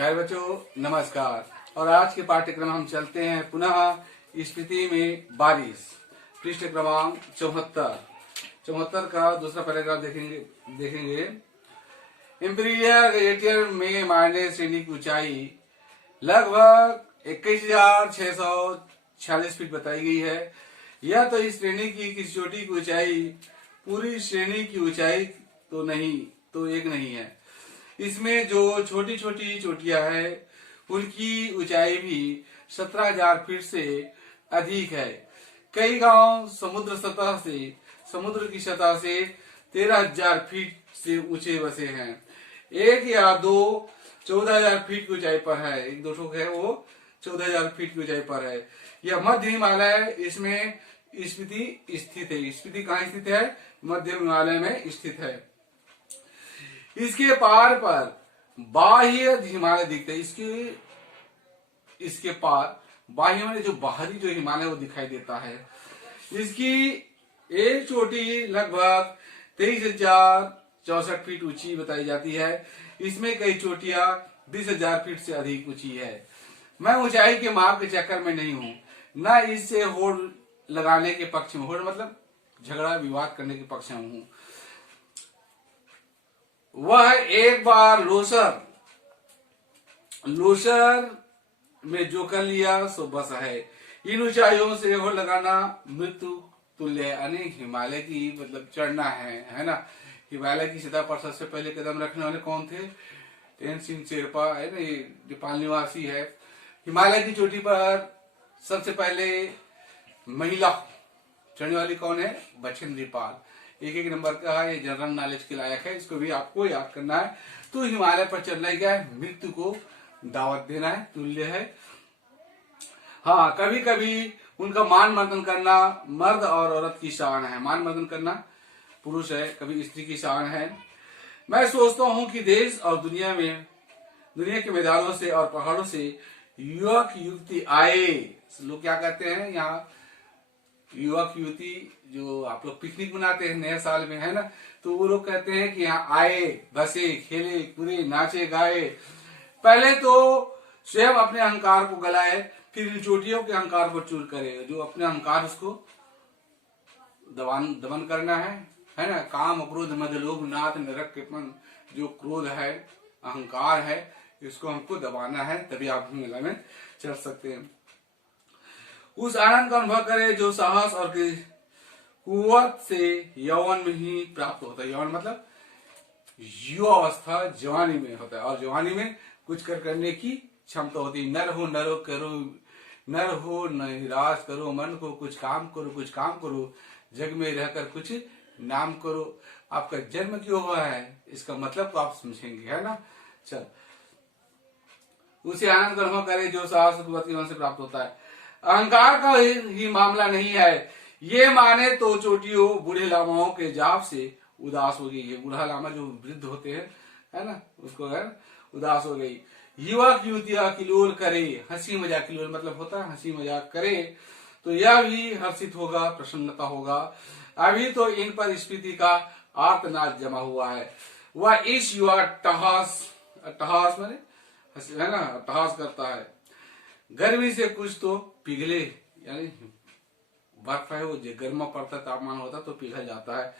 प्यारे बच्चों नमस्कार। और आज के पाठ्यक्रम हम चलते हैं पुनः स्थिति में बारिश, पृष्ठ क्रमांक 74 का दूसरा पैराग्राफ देखेंगे। इंपीरियल ग्लेशियर में माइनस श्रेणी की ऊंचाई लगभग 21,646 फीट बताई गई है। यह तो इस श्रेणी की किसी चोटी की ऊंचाई पूरी श्रेणी की ऊंचाई तो एक नहीं है। इसमें जो छोटी छोटी चोटियां है उनकी ऊंचाई भी 17,000 फीट से अधिक है। कई गांव समुद्र की सतह से 13,000 फीट से ऊंचे बसे हैं। एक या दो 14,000 फीट की ऊंचाई पर है। एक दो ठोक है वो 14,000 फीट की ऊंचाई पर है। यह मध्य हिमालय है। इसमें स्पीति स्थित है। स्पीति कहाँ स्थित है? मध्य हिमालय में स्थित है। इसके पार पर बाह्य हिमालय दिखते हैं। इसके पार बाह्य माने जो बाहरी जो हिमालय वो दिखाई देता है। इसकी एक चोटी लगभग 23,064 फीट ऊंची बताई जाती है। इसमें कई चोटियां 20,000 फीट से अधिक ऊंची है। मैं ऊंचाई के माप के चक्कर में नहीं हूं, न इससे होड़ लगाने के पक्ष में, होड़ मतलब झगड़ा विवाद करने के पक्ष में हूं। वह एक बार लोसर में जो कर लिया सो बस है। इन ऊंचाइयों से होड़ लगाना मृत्यु तुल्य है। यानी हिमालय की मतलब चढ़ना है ना। हिमालय की सतह पर सबसे पहले कदम रखने वाले कौन थे? टेन सिंह शेरपा है ना, ये नेपाल निवासी है। हिमालय की चोटी पर सबसे पहले महिला चढ़ने वाली कौन है? बछेंद्री पाल। एक नंबर का ये जनरल नॉलेज के लायक है, इसको भी आपको याद करना है। तो हिमालय पर चलना क्या है? मृत्यु को दावत देना है, तुल्य है। हाँ, कभी कभी उनका मान मर्दन करना मर्द और औरत की शान है। मान मर्दन करना पुरुष है, कभी स्त्री की शान है। मैं सोचता हूँ कि देश और दुनिया के मैदानों से और पहाड़ों से युवक युवती आए। लोग क्या कहते हैं यहाँ? युवक युवती जो आप लोग पिकनिक मनाते हैं नए साल में, है ना, तो वो लोग कहते हैं कि यहाँ आए, बसे, खेले, कूदे, नाचे, गाए। पहले तो स्वयं अपने अहंकार को गलाए, फिर इन चोटियों के अहंकार को चूर करे। जो अपने अहंकार उसको दमन करना है ना। काम, क्रोध, मद, लोभ, नाथ, नरक, कृपण, जो क्रोध है, अहंकार है, इसको हमको दबाना है, तभी आप मेला में चढ़ सकते हैं। उस आनंद का अनुभव करें जो साहस और कुव्वत से यौवन में ही प्राप्त होता है। यौवन मतलब युवा अवस्था, जवानी में होता है, और जवानी में कुछ करने की क्षमता होती है। नर हो निराश करो मन को, कुछ काम करो, जग में रहकर कुछ नाम करो। आपका जन्म क्यों हुआ है इसका मतलब तो आप समझेंगे, है ना। चल, उसे आनंद का अनुभव करें जो साहस और कुव्वत से प्राप्त होता है। अहंकार का ही मामला नहीं है। ये माने तो चोटियों बूढ़े लामाओं के जाप से उदास हो गई है। बूढ़ा लामा जो वृद्ध होते हैं, है ना, उसको है उदास हो गई। युवक युवतियां किलोल करे, हंसी मजाक, किलोल मतलब होता है हंसी मजाक करे, तो यह भी हर्षित होगा, प्रसन्नता होगा। अभी तो इन पर स्फीति का आर्तनाद जमा हुआ है। वह इस युवा अट्टहास माने है ना, अट्टहास करता है। गर्मी से कुछ तो पिघले, यानी बर्फ है वो जो गर्मा पड़ता, तापमान होता तो पिघल जाता है।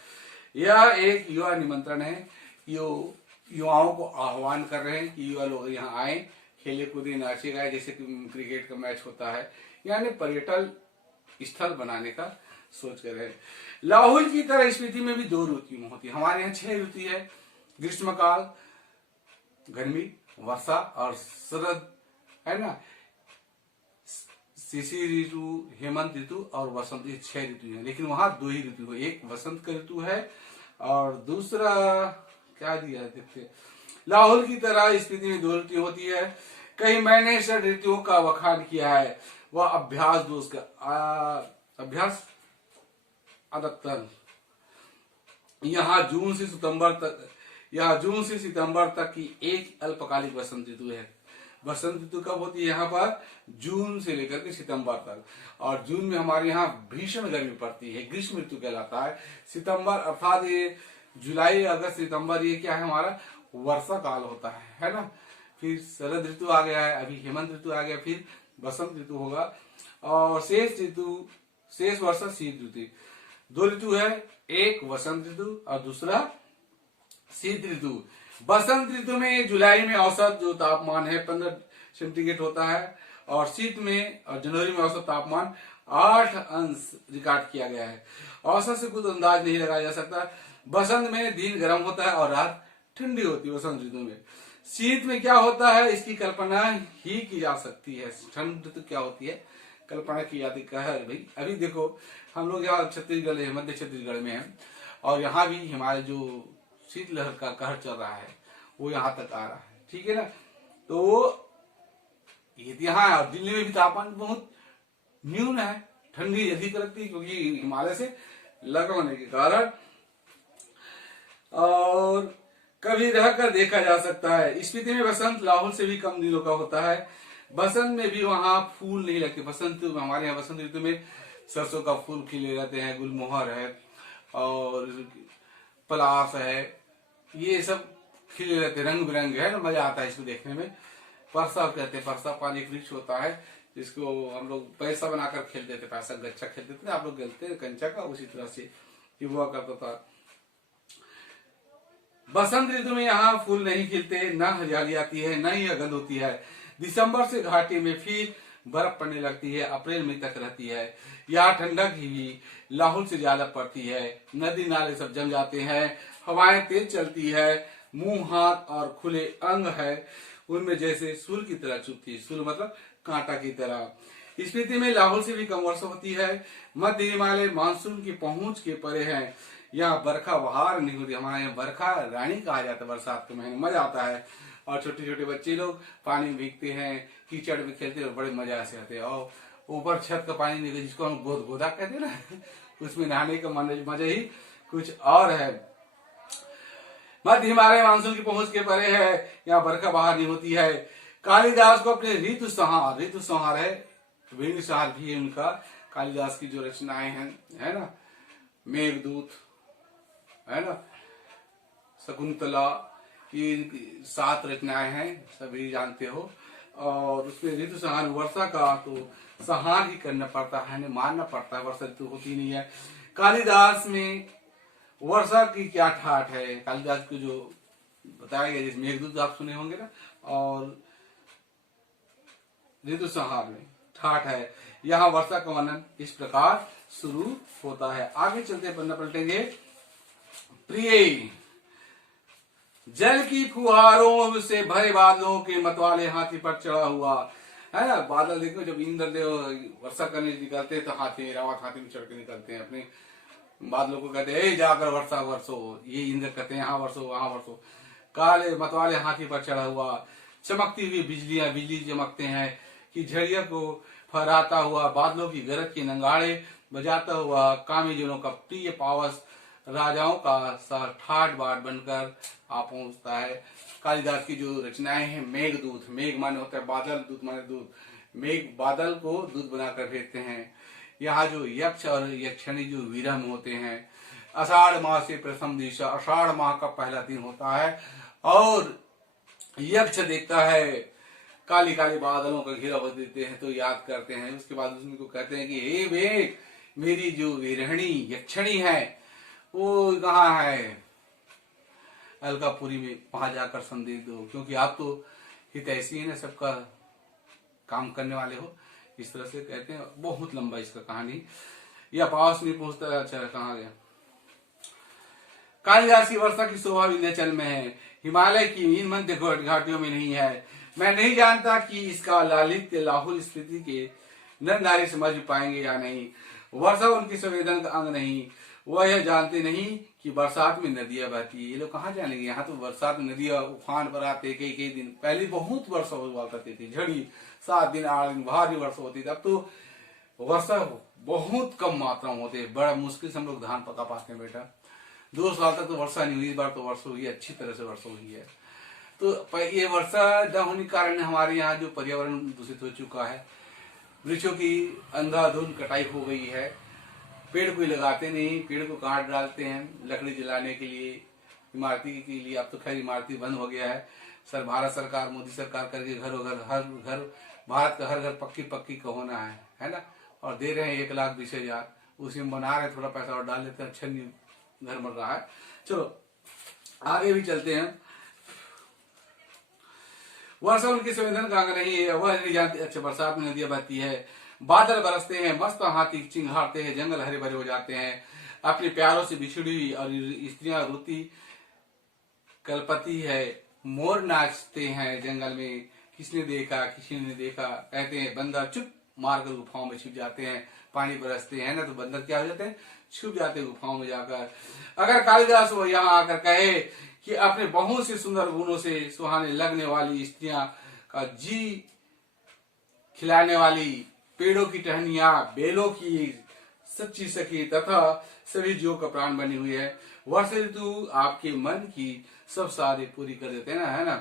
यह एक युवा निमंत्रण है। युवाओं को आह्वान कर रहे हैं कि युवा लोग यहाँ आए, खेले कूदे, नाचे गाए, जैसे क्रिकेट का मैच होता है। यानी पर्यटन स्थल बनाने का सोच कर रहे हैं। लाहौल की तरह स्पीति में भी 2 ऋतु होती है। हमारे यहाँ 6 ऋतु है। ग्रीष्मकाल, गर्मी, वर्षा और शरद, है ना। शिशिर ऋतु, हेमंत ऋतु और वसंत, ये 6 ऋतु है। लेकिन वहां 2 ही ऋतु है। एक वसंत का ऋतु है और दूसरा क्या दिया देखते। लाहौल की तरह स्थिति में 2 ऋतु होती है। कहीं मैंने 6 ऋतुओं का वखान किया है। वह अभ्यास दोष का अभ्यास अदत्तन। यहाँ जून से सितंबर तक की एक अल्पकालिक वसंत ऋतु है। वसंत ऋतु कब होती है? यहाँ पर जून से लेकर के सितंबर तक। और जून में हमारे यहाँ भीषण गर्मी पड़ती है, ग्रीष्म ऋतु कहलाता है। सितंबर अर्थात ये जुलाई, अगस्त, सितंबर, ये क्या है? हमारा वर्षा काल होता है ना। फिर शरद ऋतु आ गया है, अभी हेमंत ऋतु आ गया, फिर बसंत ऋतु होगा, और शेष वर्षा शीत ऋतु। 2 ऋतु है, एक वसंत ऋतु और दूसरा शीत ऋतु। बसंत ऋतु में जुलाई में औसत जो तापमान है 15 सेंटीग्रेड होता है, और शीत में और जनवरी में औसत तापमान 8 अंश रिकॉर्ड किया गया है। औसत से कुछ अंदाज नहीं लगाया जा सकता। बसंत में दिन गर्म होता है और रात ठंडी होती है बसंत ऋतु में। शीत में क्या होता है इसकी कल्पना ही की जा सकती है। ठंड ऋतु क्या होती है कल्पना की जाती है भाई। अभी देखो हम लोग यहाँ छत्तीसगढ़ है, मध्य छत्तीसगढ़ में है, और यहाँ भी हिमालय जो शीतलहर का कहर चल रहा है वो यहाँ तक आ रहा है, ठीक है ना। तो ये यहाँ और दिल्ली में भी तापमान बहुत न्यून है, ठंडी अधिक लगती है क्योंकि हिमालय से लगा होने के कारण। और कभी रहकर देखा जा सकता है। स्पीति में बसंत लाहौल से भी कम दिनों का होता है। बसंत में भी वहां फूल नहीं लगते। बसंत हमारे यहाँ बसंत ऋतु में सरसों का फूल खिले रहते हैं, गुलमोहर है और पलाश है, ये सब खिले रहते, रंग बिरंग है ना, मजा आता है इसको देखने में। परसा कहते हैं, परसा पानी एक वृक्ष होता है जिसको हम लोग पैसा बनाकर खेलते थे, पैसा गच्चा खेलते थे, आप लोग खेलते हैं कंचा का, उसी तरह से ये हुआ करता था। बसंत ऋतु में यहाँ फूल नहीं खिलते, न हरियाली आती है, न ही गंध होती है। दिसंबर से घाटी में फिर बर्फ पड़ने लगती है, अप्रैल मई तक रहती है। यहाँ ठंडक ही लाहौल से ज्यादा पड़ती है। नदी नाले सब जम जाते हैं, हवाएं तेज चलती है, मुंह हाथ और खुले अंग है उनमें जैसे सूल की तरह चुभती है। सूल मतलब कांटा की तरह। स्पीति में लाहौल से भी कम वर्षा होती है। मध्य हिमालय मानसून की पहुंच के परे है। यहाँ बरखा बहार नहीं होती। हमारे यहाँ बरखा रानी कहा जाता है। बरसात के महीने मजा आता है, और छोटे छोटे बच्चे लोग पानी में भीगते हैं, कीचड़ में खेलते हैं, बड़े मजा से आते हैं। और ऊपर छत का पानी निकले जिसको हम गोदा कहते हैं ना, उसमें नहाने का मजा ही कुछ और है। मध्य हिमालय मानसून की पहुंच के परे है। यहाँ बरखा बहार नहीं होती है। कालिदास को अपने ऋतु संहार है, वेणु संहार भी है उनका। कालिदास की जो रचनाएं हैं है ना, मेघदूत है ना, शकुंतला, ये 7 रचनाएं हैं, सभी जानते हो। और उसमें ऋतु संहार वर्षा का तो संहार ही करना पड़ता है, मारना पड़ता है, वर्षा ऋतु होती नहीं है। कालिदास में वर्षा की क्या ठाठ है, कालिदास को जो बताया गया, जिसमें मेघदूत आप सुने होंगे ना, और ऋतु संहार में ठाठ है। यहाँ वर्षा का वर्णन इस प्रकार शुरू होता है। आगे चलते पन्ना पलटेंगे। प्रिय जल की फुहारों से भरे बादलों के मतवाले हाथी पर चढ़ा हुआ है ना। बादल देखो, जब इंद्रदेव वर्षा करने निकलते हैं तो हाथी रावत हाथी में चढ़ के निकलते हैं, अपने बादलों को कहते हैं जाकर वर्षा वर्षो। ये इंद्र कहते हैं यहाँ वर्षो वहां वर्षो। काले मतवाले हाथी पर चढ़ा हुआ, चमकती हुई बिजली चमकते हैं कि झड़िया को फहराता हुआ, बादलों की गरज के नंगाड़े बजाता हुआ, कामीजनों का प्रिय पावस, राजाओं का ठाठ बाट बनकर आ पहुंचता है। कालिदास की जो रचनाएं हैं, मेघदूत, मेघ माने होता है बादल, दूत माने दूध। मेघ बादल को दूध बनाकर भेजते हैं। यहाँ जो यक्ष और यक्षिणी जो वीरम होते हैं, आषाढ़ माह से प्रथम दिशा, आषाढ़ माह का पहला दिन होता है, और यक्ष देखता है काली काली बादलों का घेरा बदल देते हैं तो याद करते हैं। उसके बाद उसको कहते हैं कि हे मेघ, मेरी जो वीरहणी यक्षिणी है वो कहाँ है, अलकापुरी में, वहां जाकर संदेश दो, क्योंकि आप तो हितैषी है ना, सबका काम करने वाले हो। इस तरह से कहते हैं। बहुत लंबा इसका कहानी, या पास में पहुंचता है। अच्छा कहाँ गया। कालिदास की वर्षा की शोभा विंध्याचल में है, हिमालय की इन मध्य घाटियों में नहीं है। मैं नहीं जानता कि इसका लालित्य लाहौल स्पीति के नर नारी समझ पाएंगे या नहीं। वर्षा उनकी संवेदन का अंग नहीं। वह यह जानते नहीं कि बरसात में नदियां बहती है। ये लोग कहाँ जानेंगे। यहाँ तो बरसात में नदियां उफान पर आते, कई दिन पहले बहुत वर्षा हुआ करती थी, झड़ी 7 दिन 8 दिन भारी वर्षा होती थी। अब तो वर्षा बहुत कम मात्रा में होती है, बड़ा मुश्किल से हम लोग धान पका पाते हैं बेटा। 2 साल तक तो वर्षा नहीं हुई, इस बार तो वर्षा हुई, अच्छी तरह से वर्षा हुई है। तो ये वर्षा न होने के कारण हमारे यहाँ जो पर्यावरण दूषित हो चुका है, वृक्षों की अंधाधुंध कटाई हो गई है, पेड़ कोई लगाते नहीं, पेड़ को काट डालते हैं लकड़ी जलाने के लिए, इमारती के लिए। अब तो खैर इमारती बंद हो गया है, सर भारत सरकार, मोदी सरकार करके घरों घर, हर घर, भारत का हर घर पक्की पक्की का होना है ना। और दे रहे हैं 1,20,000, उसी में बना रहे, थोड़ा पैसा और डाल लेते हैं, अच्छा नहीं घर बन रहा है। चलो आगे भी चलते हैं। वर्षा उनकी संवेदन का अंग नहीं है, वह नहीं जानती। अच्छा, बरसात में नदियां बहती है, बादल बरसते हैं, मस्त हाथी चिंघाड़ते हैं, जंगल हरे भरे हो जाते हैं, अपने प्यारों से बिछड़ी हुई और स्त्रियां रोती कलपति है, मोर नाचते हैं जंगल में, किसने देखा किसी ने देखा। कहते हैं बंदर चुप मारकर गुफाओं में छिप जाते हैं, पानी बरसते हैं ना तो बंदर क्या हो जाते हैं, छुप जाते हैं गुफाओं में जाकर। अगर कालिदास वो यहाँ आकर कहे कि अपने बहुत से सुंदर गुणों से सुहाने लगने वाली स्त्रियां का जी खिलाने वाली, पेड़ों की टहनियां, बेलों की सच्ची सखी तथा सभी जीवों का प्राण बनी हुई है। वर्षा ऋतु आपके मन की सब साधे पूरी कर देते हैं ना, है ना।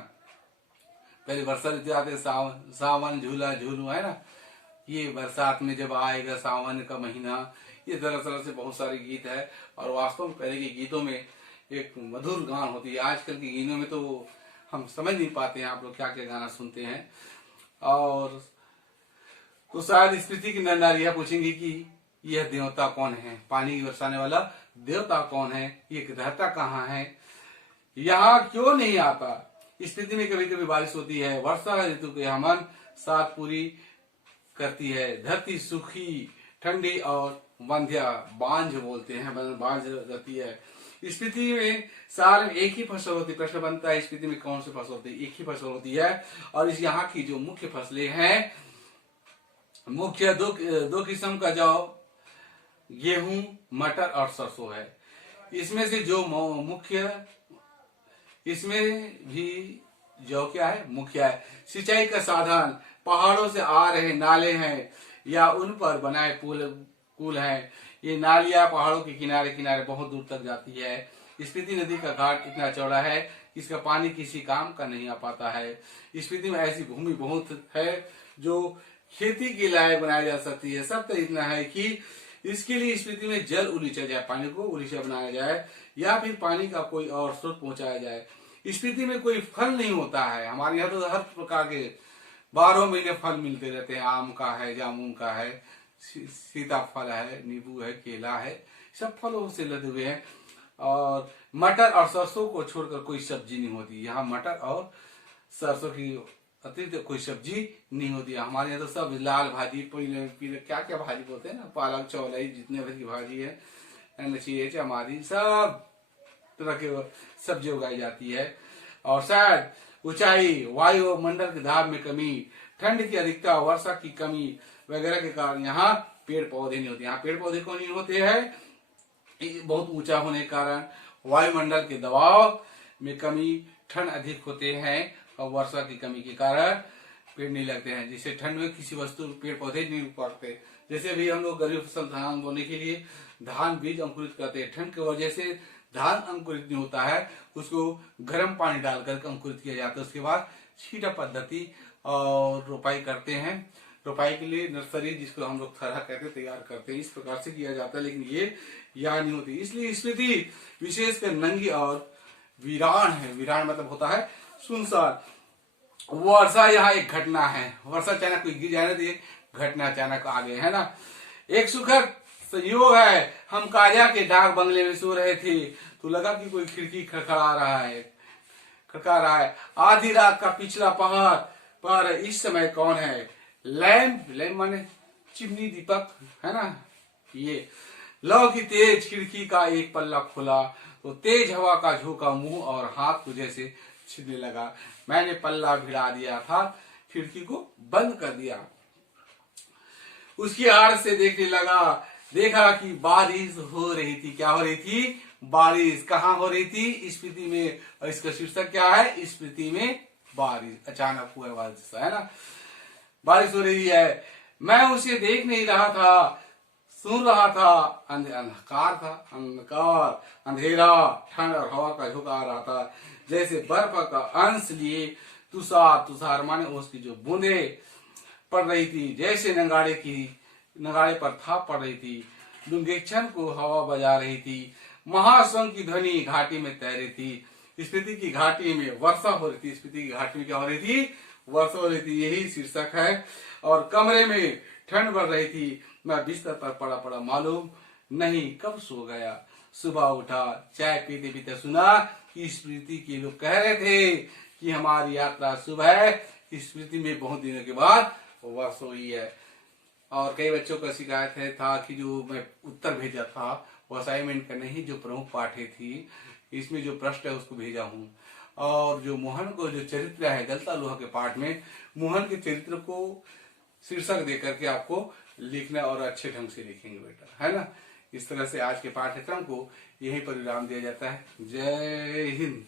पहले वर्षा ऋतु आते सावन झूला झूलू, है ना। ये बरसात में जब आएगा सावन का महीना, ये तरह से बहुत सारे गीत है। और वास्तव में पहले के गीतों में एक मधुर गान होती है, आजकल के गीतों में तो हम समझ नहीं पाते हैं आप लोग क्या क्या गाना सुनते हैं। और तो शायद स्मृति की नारियां पूछेंगी कि यह देवता कौन है, पानी की बरसाने वाला देवता कौन है, ये रहता कहाँ है, यहाँ क्यों नहीं आता। स्मृति में कभी कभी बारिश होती है, वर्षा ऋतु के हमन साथ पूरी करती है, धरती सूखी ठंडी और वंध्या बांझ बोलते हैं, बांझ रहती है। स्मृति में साल में एक ही फसल होती है। प्रश्न बनता है स्मृति में कौन सी फसल होती है, एक ही फसल होती है। और इस यहाँ की जो मुख्य फसलें हैं, मुख्य दो किस्म का जौ, गेहूं, मटर और सरसों है। इसमें से जो मुख्य, इसमें भी जौ क्या है, मुख्य है। सिंचाई का साधन पहाड़ों से आ रहे नाले हैं या उन पर बनाए पुल हैं। ये नालियां पहाड़ों के किनारे किनारे बहुत दूर तक जाती है। स्पीति नदी का घाट इतना चौड़ा है कि इसका पानी किसी काम का नहीं आ पाता है। स्पीति में ऐसी भूमि बहुत है जो खेती के लायक बनाई जा सकती है। सब तो इतना है कि इसके लिए स्पीति में जल उलीचा जाए, पानी को उलीचा बनाया जाए या फिर पानी का कोई और स्रोत पहुंचाया जाए। स्पीति में कोई फल नहीं होता है, हमारे यहाँ तो हर प्रकार के 12 महीने फल मिलते रहते हैं। आम का है, जामुन का है, सीताफल है, नींबू है, केला है, सब फलों से लदे हुए हैं। और मटर और सरसों को छोड़कर कोई सब्जी नहीं होती यहाँ। मटर और सरसों की अतिरिक्त कोई सब्जी नहीं होती। हमारे यहाँ तो सब लाल भाजी, पीले क्या क्या भाजी बोलते हैं ना, पालक, चौलाई, जितने भर की भाजी है, लच्छी, हमारी सब तरह की सब्जी उगाई जाती है। और शायद ऊंचाई, वायु मंडल के दाब में कमी, ठंड की अधिकता, वर्षा की कमी वगैरह के कारण यहाँ पेड़ पौधे नहीं होते। यहाँ पेड़ पौधे क्यों नहीं होते हैं, बहुत ऊंचा होने के कारण, वायुमंडल के दबाव में कमी, ठंड अधिक होते हैं और वर्षा की कमी के कारण पेड़ नहीं लगते हैं। जिससे ठंड में किसी वस्तु पेड़ पौधे नहीं उग पाते। जैसे भी हम लोग गरीब फसल धान बोने के लिए धान बीज अंकुरित करते हैं, ठंड की वजह से धान अंकुरित नहीं होता है, उसको गर्म पानी डालकर अंकुरित किया जाता है। उसके बाद छींटा पद्धति और रोपाई करते हैं। रोपाई के लिए नर्सरी, जिसको हम लोग थरहा कहते हैं, तैयार करते हैं। इस प्रकार से किया जाता है, लेकिन ये यहाँ नहीं होती। इसलिए स्मृति विशेषकर नंगी और वीरान है। वीरान मतलब होता है सुनसान। वर्षा यहाँ एक घटना है। वर्षा अचानक कोई गिर जाने दिए, घटना अचानक आ गए, है ना। एक सुखद संयोग है, हम काजा के डाक बंगले में सो रहे थे तो लगा कि कोई खिड़की खड़खड़ा रहा है। आधी रात का पिछला पहर पर इस समय कौन है। लैंप माने चिमनी, दीपक, है ना। ये लौ की तेज खिड़की का एक पल्ला खुला तो तेज हवा का झोंका मुंह और हाथ को जैसे छिड़ने लगा। मैंने पल्ला भिड़ा दिया था, खिड़की को बंद कर दिया। उसकी आड़ से देखने लगा, देखा कि बारिश हो रही थी। क्या हो रही थी, बारिश। कहाँ हो रही थी, स्पीति में। और इसका शीर्षक क्या है, स्पीति में बारिश। अचानक हुआ बारिश, है ना, बारिश हो रही है। मैं उसे देख नहीं रहा था, सुन रहा था। अंधकार था, अंधेरा, ठंड और हवा का झोंका आ रहा था, जैसे बर्फ का अंश लिए तुषार माने उसकी जो बूंदे पड़ रही थी, जैसे नगाड़े पर थाप पड़ रही थी। डुंगेक्षण को हवा बजा रही थी, महासंग की ध्वनि घाटी में तैर रही थी। स्पीति की घाटी में वर्षा हो रही थी। स्पीति की घाटी में क्या हो रही थी? वर्षा हो रही थी, यही शीर्षक है। और कमरे में ठंड बढ़ रही थी, मैं बिस्तर पर पड़ा पड़ा मालूम नहीं कब सो गया। सुबह उठा, चाय पीते पीते सुना कि स्मृति के लोग कह रहे थे कि हमारी यात्रा शुभ है। स्मृति में बहुत दिनों के बाद वर्षा हुई है। और कई बच्चों का शिकायत है था कि जो मैं उत्तर भेजा था वो असाइनमेंट का नहीं, जो प्रमुख पाठ्य थी इसमें जो प्रश्न है उसको भेजा हूँ। और जो मोहन को जो चरित्र है गलता लोहा के पाठ में, मोहन के चरित्र को शीर्षक दे करके आपको लिखना और अच्छे ढंग से लिखेंगे बेटा, है ना। इस तरह से आज के पाठ्यक्रम को यहीं पर विराम दिया जाता है। जय हिंद।